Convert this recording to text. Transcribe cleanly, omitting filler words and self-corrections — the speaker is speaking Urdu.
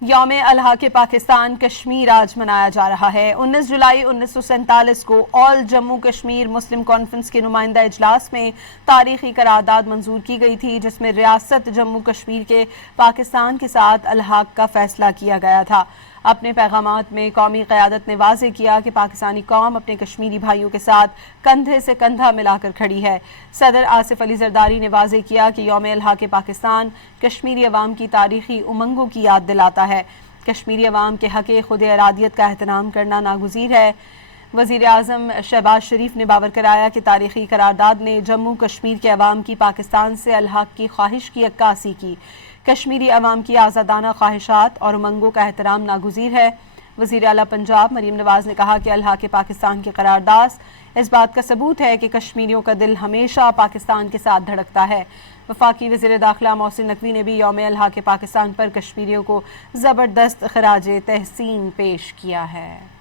یوم الحاق پاکستان کشمیر آج منایا جا رہا ہے۔ 19 جولائی 1947 کو آل جموں کشمیر مسلم کانفرنس کے نمائندہ اجلاس میں تاریخی قرارداد منظور کی گئی تھی، جس میں ریاست جموں کشمیر کے پاکستان کے ساتھ الحاق کا فیصلہ کیا گیا تھا۔ اپنے پیغامات میں قومی قیادت نے واضح کیا کہ پاکستانی قوم اپنے کشمیری بھائیوں کے ساتھ کندھے سے کندھا ملا کر کھڑی ہے۔ صدر آصف علی زرداری نے واضح کیا کہ یوم الحاق پاکستان کشمیری عوام کی تاریخی امنگوں کی یاد دلاتا ہے۔ کشمیری عوام کے حق خود ارادیت کا احترام کرنا ناگزیر ہے۔ وزیر اعظم شہباز شریف نے باور کرایا کہ تاریخی قرارداد نے جموں کشمیر کے عوام کی پاکستان سے الحاق کی خواہش کی عکاسی کی۔ کشمیری عوام کی آزادانہ خواہشات اور امنگوں کا احترام ناگزیر ہے۔ وزیر اعلیٰ پنجاب مریم نواز نے کہا کہ الحاق پاکستان کی قرارداد اس بات کا ثبوت ہے کہ کشمیریوں کا دل ہمیشہ پاکستان کے ساتھ دھڑکتا ہے۔ وفاقی وزیر داخلہ محسن نقوی نے بھی یوم الحاق پاکستان پر کشمیریوں کو زبردست خراج تحسین پیش کیا ہے۔